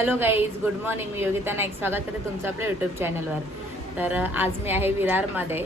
Hello guys good morning मी योगिता नाईक. स्वागत करते तुमचं आपल्या यूट्यूब चॅनलवर तर आज मी आहे विरारमध्ये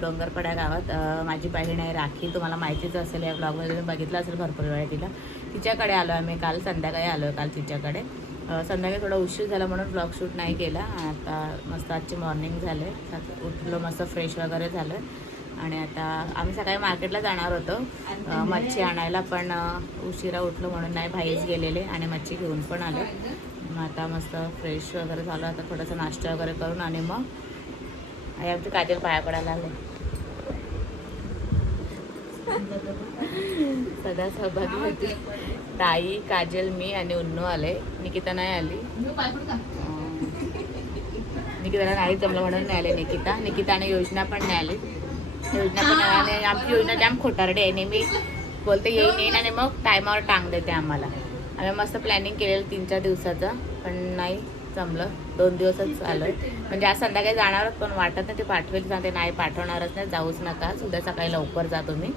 डोंगरपडा गावात. माझी बहीण आहे राखी. तुम्हाला माहितीच असेल या ब्लॉगमध्ये तुम्ही बघितलं असेल भरपूर वेळा तिला. तिच्याकडे आलो आहे आम्ही काल. संध्याकाळी आलो आहे काल तिच्याकडे. संध्याकाळी थोडा उशीर झाला म्हणून ब्लॉग शूट नाही केला. आता मस्त आजची मॉर्निंग झाले. उठलो मस्त फ्रेश वगैरे झालं आणि आता आम्ही सकाळी मार्केटला जाणार होतो. मच्छी आणायला पण उशिरा उठलो म्हणून नाही. भाईच गेलेले आणि मच्छी घेऊन पण आलो. मग आता मस्त फ्रेश वगैरे झालं. आता थोडासा नाश्ता वगैरे करून आणि मग आई आमची काजल पाया पडायला आले सदा सहभागी होती. ताई काजल मी आणि उन्नू आले. निकिता नाही आली. निकिताला नाही जमलं म्हणून नाही आले निकिता. निकिता आणि योजना पण नाही आली. योजना पण नाही आली. आमची योजना जाम खोटारडे आहे. नेहमी बोलते येईन येईन. आणि मग टायमावर टांग देते आम्हाला. आम्ही मस्त प्लॅनिंग केलेलं तीन चार दिवसाचं. पण नाही जमलं. दोन दिवसच आलं. म्हणजे आज संध्याकाळी जाणारच पण वाटत नाही ते पाठवेल सांगते नाही पाठवणारच नाही. जाऊच नका. उद्या सकाळी लवकर जा तुम्ही.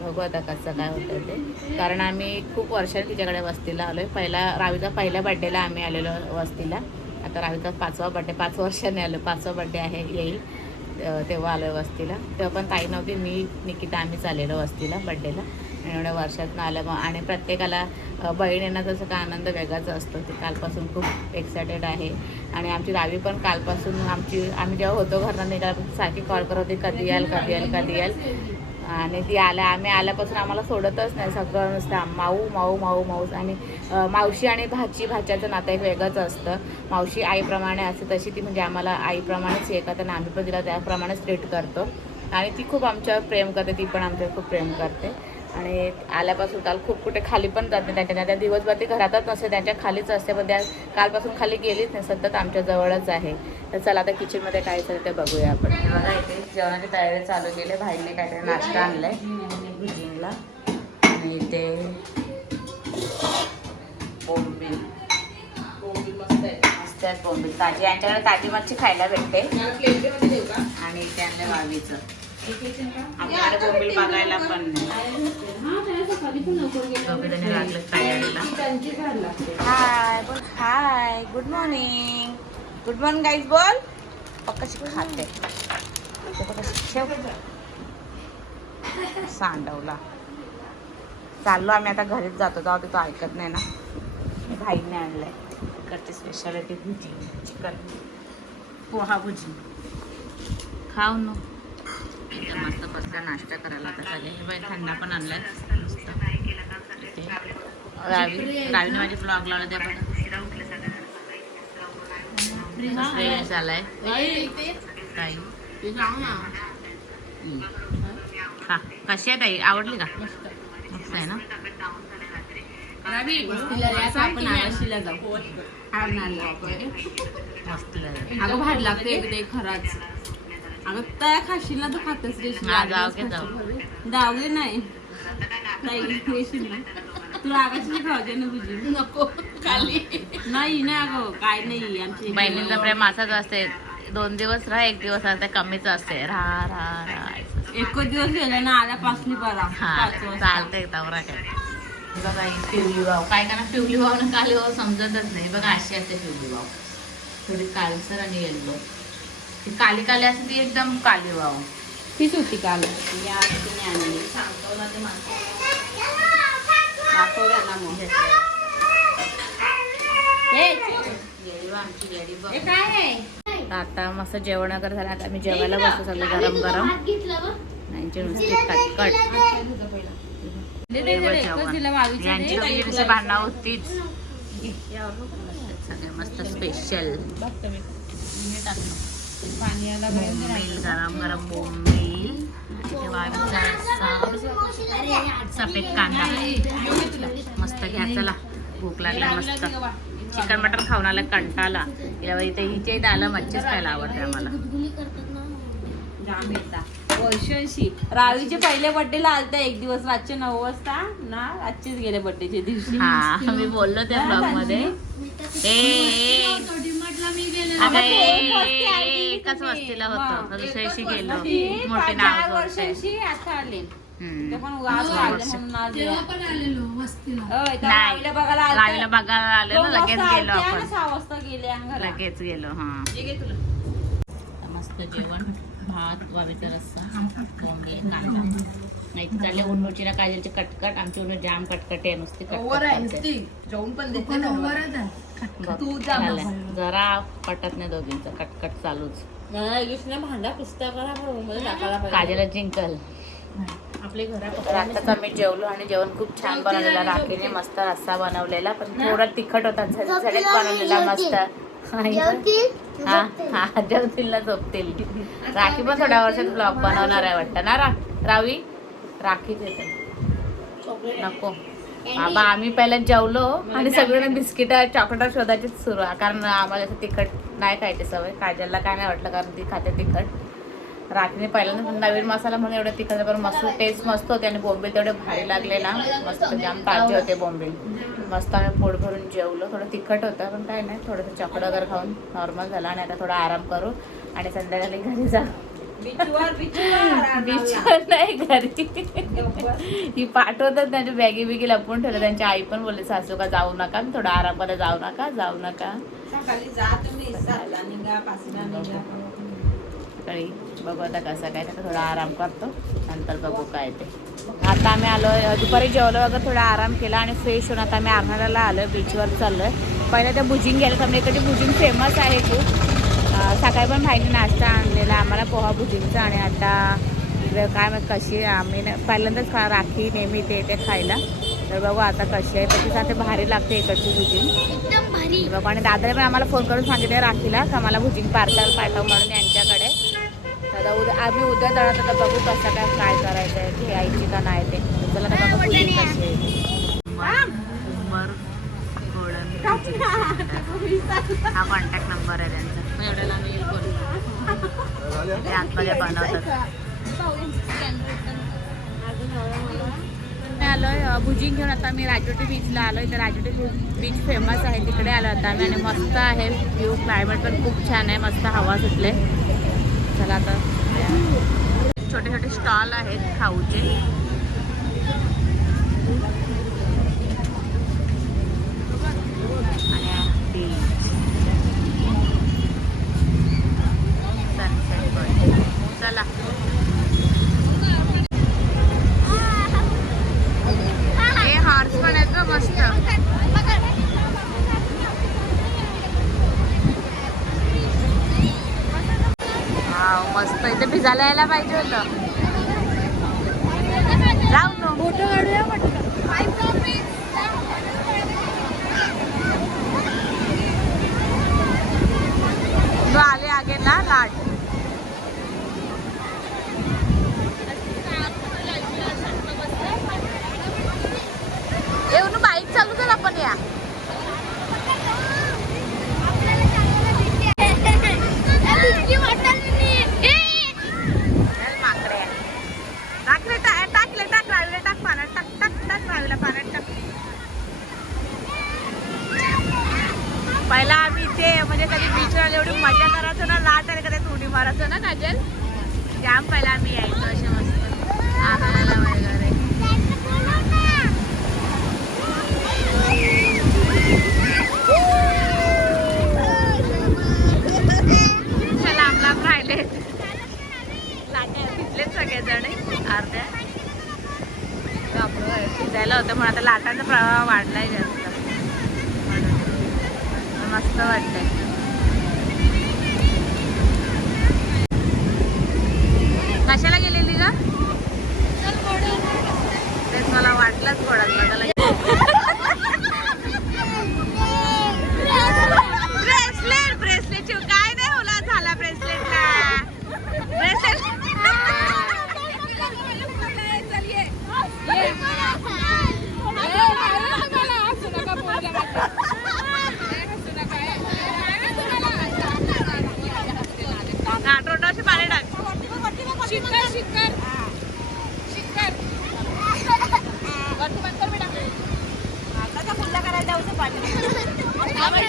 बघू आता कसं काय होतं ते. कारण आम्ही खूप वर्षांनी तिच्याकडे वस्तीला आलो आहे पहिला रावीचा पहिल्या बड्डेला आम्ही आलेलो वस्तीला. आता रावीचा पाचवा बड्डे पाच वर्षाने आलो. पाचवा बड्डे आहे येईल. तेव्हा आलो आहे वस्तीला. तेव्हा पण ताई नव्हती. मी निकिता आम्हीच आलेलो वस्तीला बड्डेला एवढ्या वर्षातनं आलं मग आणि प्रत्येकाला बहीण येण्याचा जसं आनंद वेगळाच असतो. ती कालपासून खूप एक्सायटेड आहे. आणि आमची रावी पण कालपासून आमची आम्ही जेव्हा होतो घरनं निघाला सारखी कॉल करत होती कधी याल कधी याल कधी याल? आणि ती आल्या आम्ही आल्यापासून आम्हाला सोडतच नाही. सगळं नुसतं माऊ माऊ माऊ माऊस आणि मावशी आणि भाची भाच्याचं नातं एक वेगळंच असतं. मावशी आईप्रमाणे असते तशी ती म्हणजे आम्हाला आईप्रमाणेच हे करते आणि आम्ही पण तिला त्याप्रमाणेच ट्रीट करतो. आणि ती खूप आमच्यावर प्रेम करते ती पण आमच्यावर खूप प्रेम करते. आणि आल्यापासून काल खूप कुठे खाली पण जात नाही. त्यांच्या त्या दिवसभर ती घरातच नसते. त्यांच्या खालीच असते. पण त्या कालपासून खाली गेलीच नाही. सतत आमच्या जवळच आहे. तर चला आता किचनमध्ये काय असेल ते बघूया आपण. बघा इथे जेवणाची तयारी चालू केली. भाईने काहीतरी नाश्ता आणलाय. आणि इथे बोंबील. मस्त आहेत बोंबील. ताजी यांच्याकडे ताजी मच्छी खायला भेटते. आणि इथे आणलं वावीचं आपल्याकडे बोंबील बघायला पण नाही. दोघीजणी लागलं तयारीला हाय बोल. Hi good morning good morning guys बोल. पक्का कशी खाते. सांडवला. चाललो आम्ही आता घरीच जातो. जाऊ दे तो ऐकत नाही ना. भाईने आणलंय. इकडची स्पेशालिटी भुजी चिकन. पोहा भुजी खाऊ नो एकदम मस्त बसला नाश्ता करायला आता सगळे. हे बाई थंडा पण आणलाय रावी रावीने माझी ब्लॉग लावला त्या पण झालाय. खा कशी आहे ताई? आवडली का? मस्त. आहे ना? मस्त झालं. अगं भारी लागते एकदा खराच. अगं त्या खाशील ना तू हा, जाऊ घे, जाऊ. दावले नाही. ना तुला आगाशी खावते ना तुझी. नको खाली. नाही ना अगं काय नाही. आमची बहिणीचं प्रेम असंच असते दोन दिवस राहा एक दिवस राहा ते कमीच असते राहा राहा राहा. एक दिवस गेला ना आल्या पाचली बरा. हा पाच वाजता. चालतंय तवरा काय बघा पिवली वाव. काय का ना पिवली वाव ना काली वाव समजतच नाही. बघा अशी असते पिवली वाव. थोडी काळसर आणि येल्लो काली काली असते ती एकदम काली वाव. तीच होती काल. तिने आणली. दाखवल्या ना मग. आमची बघ. आता मस्त जेवण वगैरे झालं. आता आम्ही जेवायला बसतो सगळं गरम गरम. यांची नुसती कटकट भांडणं होतीच. सगळे मस्त स्पेशल ना. बोंबील गरम गरम बोंबील सफेद कांदा. मस्त घ्या चला. भूक लागली मस्त. चिकन मटन खाऊन आलं कंटाला या इथे इथे आलं मच्छीच खायला आवडते आम्हाला. वर्षांशी. रावीचे पहिले बर्थडेला आलता एक दिवस रातचे नऊ वाजता ना रातचेच गेले बर्थडेच्या दिवशी. हा मी बोललो त्या ब्लॉगमध्ये. एकाच वस्तीला होतो दुसऱ्याशी गेलो मोठी चार नाव वर्षांशी आता आले. हम्म. ते पण आज वाढले म्हणून आज तेव्हा पण आलेलो वस्तीला. होय, तेव्हा नाही. गावीला बघायला आलते. गावीला बघायला आलो दोन ना लगेच वाजता गेलो आलते आणि आपण. सहा वाजता गेले आणि घरात. लगेच गेलो हा. मस्त जेवण भात वावीचा रस्सा कोंबडे कांदा. नाही तर चालले उन्होचीला काजलची कटकट आमची उन्हो जाम कटकट आहे नुसती. जरा पटत नाही दोघींचं कटकट चालूच. भांडा. काजला जिंकल. आपले घरात आताच आम्ही जेवलो आणि जेवण खूप छान बनवलेला राखीने मस्त रस्सा बनवलेला पण थोडा तिखट होता बनवलेला मस्त. हा हा जेवतील ना झोपतील. राखी पण थोड्या वर्षात ब्लॉग बनवणार आहे वाटतं. ना रा रावी? राखीच येते नको. बाबा आम्ही पहिला जेवलो आणि सगळ्यांना बिस्किट चॉकलेट शोधायचीच सुरू आहे कारण आम्हाला तिखट नाही खायची सवय. काजलला काय नाही वाटलं कारण ती खाते तिखट. राखीने पहिल्यांदा नवीन मसाला म्हणून एवढं तिखट पण मस्त टेस्ट मस्त होते आणि बोंबील तेवढे भारी लागले ना मस्त जाम ताजे होते बोंबील. मस्त आम्ही पोट भरून जेवलो. थोडं तिखट होतं पण काय नाही. थोडंसं चॉकलेट वगैरे खाऊन नॉर्मल झाला आणि आता थोडा आराम करू आणि संध्याकाळी घरी जा बिचूवर नाही घरी. ही पाठवतात त्यांच्या बॅगी बिगी लपवून ठेवलं त्यांची आई पण बोलली सासू का जाऊ नका थोडा आराममध्ये जाऊ नका जाऊ नका. सकाळी बघू आता कसं काय तर थोडा आराम करतो नंतर बघू काय ते. आता आम्ही आलो दुपारी जेवलो वगैरे थोडा आराम केला आणि फ्रेश होऊन आता आम्ही आरणाला आलो बीचवर चाललोय. पहिल्या त्या भुजिंग गेलं तर इकडची भुजिंग फेमस आहे खूप. सकाळी पण भाईने नाश्ता आणलेला आम्हाला पोहा भुजिंगचा आणि आता इकडे काय मग कशी आहे, आम्ही पहिल्यांदाच खा राखी नेहमी ते ते खायला. तर बघू आता कशी आहे त्याची સાથે भारी लागते इकडची भुजिंग. बघू आणि दादाने पण आम्हाला फोन करून सांगितलं राखीला का मला भुजिंग पार्सल पाठव म्हणून यांच्याकडे तर उद्या आम्ही उद्या दळत आता बघू कसं काय काय करायचं आहे घ्यायची का नाही ते. तर चला आता बघू कशी आहे. ती. हा कॉन्टॅक्ट नंबर आहे त्यांचा. एवढ्याला मी बोलू ते आतमध्ये बनवतात. आलोय भुजिंग घेऊन आता मी राजवटी बीचला आलोय. तर राजवटी बीच फेमस आहे. तिकडे आलो आता आम्ही आणि मस्त आहे. व्ह्यू क्लायमेट पण खूप छान आहे. मस्त हवा सुटले चला आता. छोटे छोटे स्टॉल आहेत खाऊचे आणि बीच सनसेट पॉईंट चला हे हॉर्स पण आहेत ग मस्त वाव, चालायला यायला पाहिजे होतं जाऊ नो फोटो काढूया म्हटलं तो आले आगे ना लाट येऊन बाईक चालू कर आपण या चल माकडे टाक रे टा- टाक रे टाक रावीला टाक पाण्यात टाक टाक टाक रावीला पाण्यात टाक पहिला आम्ही इथे म्हणजे कधी बीचवर आले एवढी मजा करायचो ना लाट आले कधी उडी मारायचो ना काजल? जाम पहिला आम्ही यायचो असे मस्त आणायला वगैरे. लांब लांब राहिले. लाट्या सगळेजण. अर्ध्या. शिजायला होतं पण आता लाटांचा प्रवाह वाढलाय जास्त मस्त वाटतंय कशाला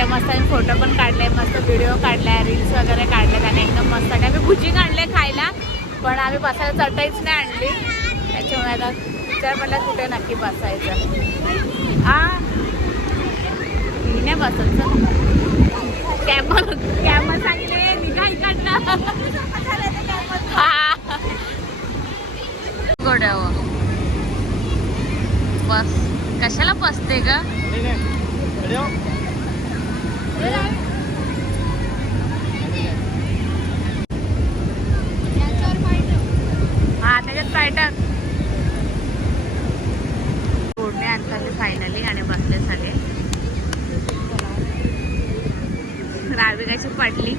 आम्ही फोटो पण काढले मस्त व्हिडिओ काढलाय रील्स वगैरे काढले त्याने. एकदम मस्त आणि आम्ही भुजी काढले खायला पण आम्ही बसायला चटईच नाही आणली. त्याच्यामुळे आता विचार म्हटलं कुठे नक्की बसायचं. आ? मी नाही बसत. कॅमर कॅमर सांगितले निघा इकडनं. हा. गोड्यावर. बस. कशाला बसते ग? हा त्याच्यात काय टाक फोडणे आणताना फायनली आणि बसले सगळे राधिकाची पडली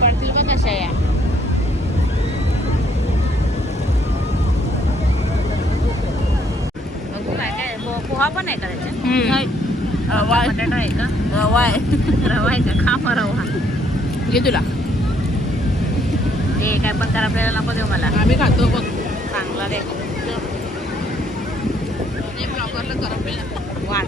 पडतील बघ कशा या बघू काय काय पो- पोहा पण आहे का त्याच्यात रवा बटाटा आहे का रवा आहे रवा आहे का खा मग रवा घे तुला ते काय पण करा आपल्याला. नको देऊ मला आम्ही खातो बघ चांगला दे ब्लॉगरला वाट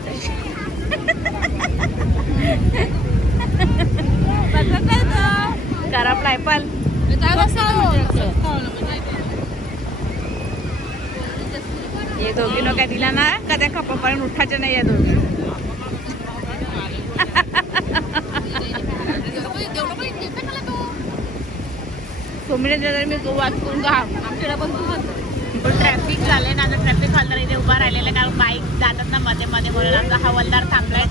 करपलाय पण हे दोघी नो काय दिला ना का त्या कपापर्यंत उठायचे नाही या दोघी. तुम्ही जर मी वाचून आमच्याकडे पण तू ट्रॅफिक झाले ना आता ट्रॅफिक हलदार इथे उभा राहिलेला कारण बाईक जातात ना मध्ये मध्ये म्हणून आमचा हवालदार थांबलाय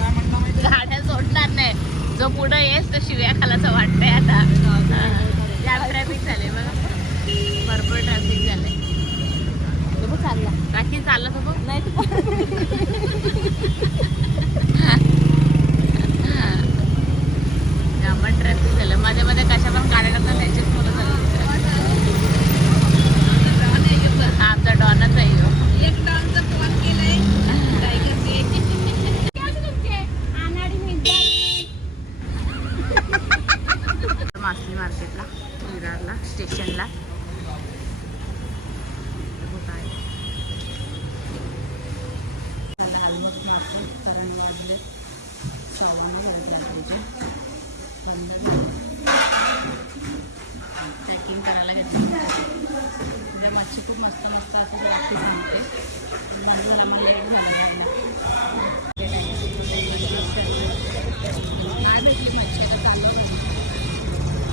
गाड्या सोडणार नाही. जो पुढं येस तो शिव्या खालाचं वाटतंय आता. ट्रॅफिक झाले बघा. भरपूर ट्रॅफिक झालंय. चालला. काकी चालला तो बघ नाही ट्रॅफिक झालं मध्ये मध्ये कशा पण गाड्या टाकतात त्यांचीच मुलं झाली हा आमचा डॉनच आहे ह्यो. मासली मार्केटला विरारला स्टेशनला ऑलमोस्ट मासे कारण वाजले सव्वाने घालते पाहिजे पॅकिंग करायला घेतली उद्या मच्छी खूप मस्त मस्त असं रात्री सांगते माझं झालं आम्हाला लेट झालं काय भेटली मच्छी आता चालू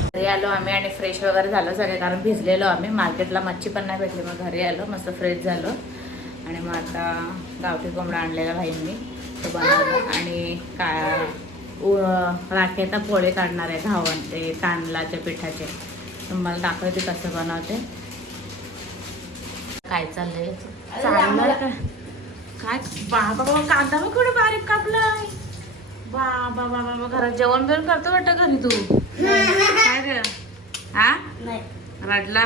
घरी आलो आम्ही आणि फ्रेश वगैरे झालो सगळे कारण भिजलेलो आम्ही. मार्केटला मच्छी पण नाही भेटली मग घरी आलो मस्त फ्रेश झालो. आणि मग आता गावठी कोंबडा आणलेला भाईंनी तो बनवला. आणि का राखेचा पोळे काढणार आहे घावण ते तांदळाच्या पिठाचे. तुम्हाला दाखवते कसं बनवते. काय चाललंय? काय? बाबा कांदा बघ केवढं बारीक कापलाय. बाबा बाबा बाबा घरात जेवण बिवण करतो वाटतं घरी तू? काय रे? हा? रडला?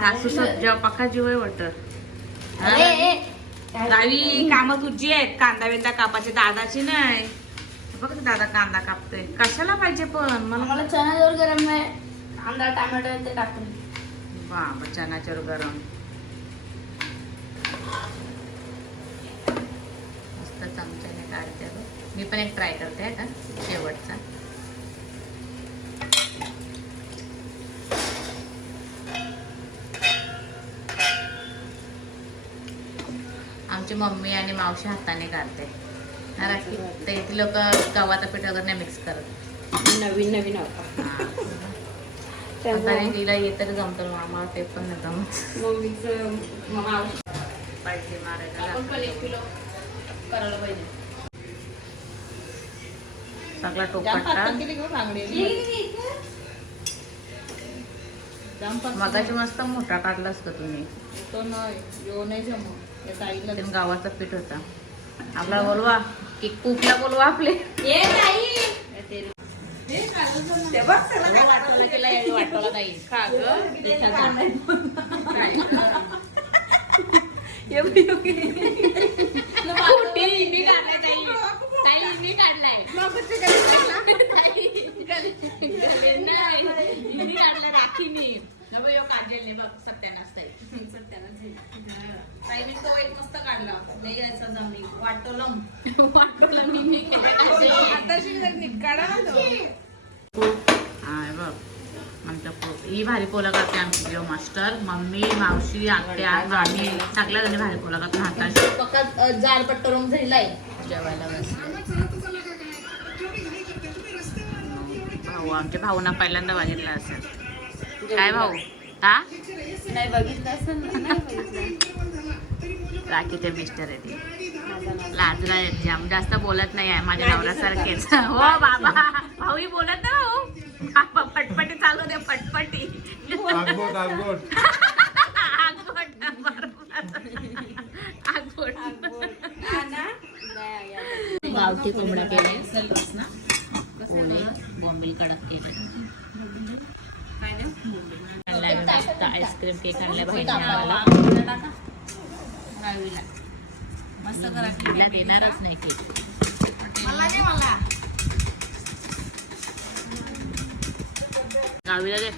सासू जेव्हा पक्का जीव आहे वाटत. गावी काम तुझी आहेत कांदा बिंदा कापाचे दादाची नाही. बघ दादा कांदा कापतोय. कशाला पाहिजे पण? मला मला चना जोर गरम आहे. कांदा टोमॅटो ते टाकून बाबा चनाचूर गरम मस्त चमच्याने काढते बघ. मी पण एक ट्राय करते आता शेवटचा. आमची मम्मी आणि मावशी हाताने काढते राखी ते ती लोक गव्हाचं पीठ वगैरे नाही मिक्स करत. नवीन नवीन होता हाताने तिला येत तरी जमतं मामा ते पण नाही जमत. मम्मीचं मावशी. पाहिजे मारायला करायला पाहिजे. जाम टोपट. मगाशी मस्त मोठा काढलास का तुम्ही. तो नाही यो नाही जमत. या ताईला ते गावाचा पीठ होता. आपला बोलवा की कुकला बोलवा आपले. ये मी काढलाय. नाही, राखीने. काजल बघ सत्यानाश ताई. सत्यानाच ताई. मी तो एक मस्त काढला. लई वाटोलम. मी मी आताशी जर नीट काढा ना तो. हा बघ. आमच्या ही भारी पोला करते आमची जिओ मास्टर मम्मी मावशी आत्या आम्ही सगळ्या जणी भारी पोला करतो हाताशी फक्त जाड पट्टरून झालाय. जेवायला भाऊ आमच्या भाऊना पहिल्यांदा बघितलं असेल. काय भाऊ? हा? नाही बघितलं असेल ना नाही बघितलं. राखीचे मिस्टर आहे ते लाजला आहेत जाम जास्त बोलत नाही आहे माझ्या नवऱ्यासारखेच. हो बाबा. भाऊही बोलत ना भाऊ. बाबा पटपटी चालू दे पटपटी. आगबोट आगबोट. गावठी कोंबडा बॉम्बिल कडक केलाय आणलाय मस्त आईस्क्रीम केक आणलाय बहिणी देणारच नाही केक मला नाही गावीला दे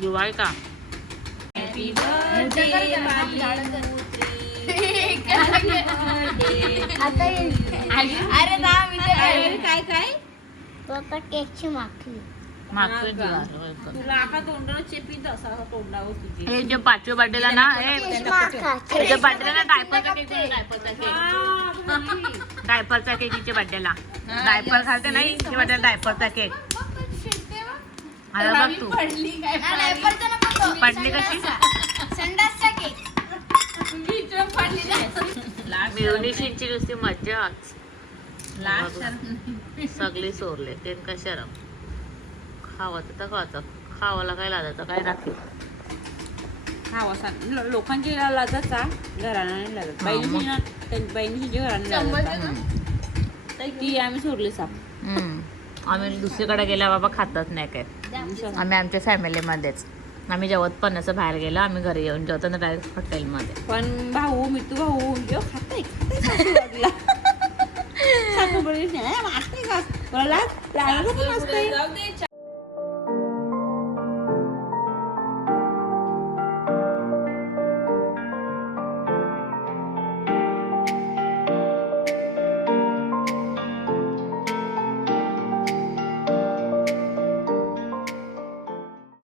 का? दिवाळी का अरे काय काय? आता केकची मागतोय तुला आका तोंडाला चेपी असा तोंडावर तुझी. हे जे पाचव्या बर्थडेला ना हे त्याच्या बर्थडेला ना डायपरचा केक डायपरचा केक घरी. डायपरचा केक हिच्या बर्थडेला डायपर घालते नाही हिच्या बर्थडेला डायपरचा केक आता बघ तू पडली काय पडली? कशी? संडासचा केक तुझी इथं पडली नुसती मज्जाच. सगळी सोरले. ते कशा रम खावाचं तर खावाचं. खावाला काय लागायचं काय राखी? वसा लो- लोकांची लाजाचा घराला नाही लागत बहिणीची ना त्यां- बहिणीची घराला ती आम्ही सोडली साप. हम्म. आम्ही दुसरीकडे गेल्या बाबा खातच नाही काय. आम्ही आमच्या फॅमिलीमध्येच. आम्ही जेवत पण असं बाहेर गेलो आम्ही घरी येऊन जेवतो ना डायरेक्ट हॉटेलमध्ये. पण भाऊ मिठू भाऊ जेव